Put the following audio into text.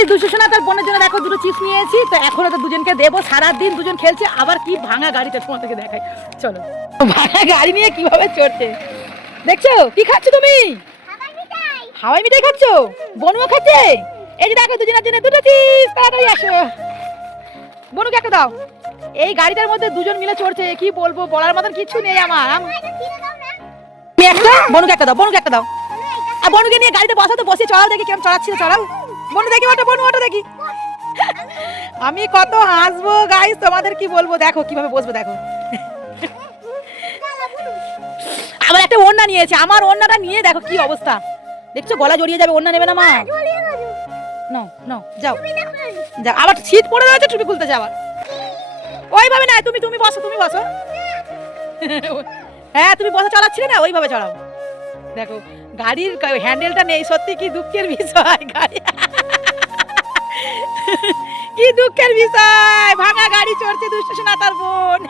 Guys দুশোনা তার বোনের জন্য দেখো দুটো চিপস নিয়েছি, তো এখনো তো দুজনকে দেবো। সারাদিন দুজন খেলছে, আবার কি ভাঙা গাড়িটা তোমাদেরকে দেখাই, চলো। ভাঙা গাড়ি নিয়ে কিভাবে চড়ছে দেখছো? কি খাচ্ছ তুমি? হাওয়াই মিঠাই খাচ্ছ? বনুও খাচ্ছে। এই যে দেখো দুজনের জন্য দুটো চিপস, তাড়াতাড়ি আসো। বনুকে একটা দাও। এই গাড়িটার মধ্যে দুজন মিলে চড়ছে, কি বলবো, বলার মতন কিছু নেই আমার। তুমি একটা, বনুকে একটা দাও, বনুকে একটা দাও। আর বনুকে নিয়ে গাড়িতে বসা, তো বসে চড়াও দেখি কেমন চড়াচ্ছিল, চড়াও। বনু দেখি ওটা, বনু ওটা দেখি। আমি কত হাসবো গাইস, তোমাদের কি বলবো, দেখো কিভাবে বসবো দেখো। আবার একটা ওড়না নিয়েছে, আমার ওড়নাটা নিয়ে দেখো কি অবস্থা দেখছো, গলা জড়িয়ে যাবে। ওড়না নেবে না মা? নাও নাও, যাও যাও। আবার শীত পড়ে রয়েছে, টুপি খুলতে যাওয়ার ওইভাবে না। তুমি তুমি বসো, তুমি বসো। হ্যাঁ তুমি বসে চালাচ্ছিলে না, ওইভাবে চালাও। দেখো গাড়ির হ্যান্ডেলটা নেই, সত্যি কি দুঃখের বিষয়। গাড়ি কি দুঃখের বিষয়, ভাঙা গাড়ি চড়ছে দুষ্টু সোনা তার বোন।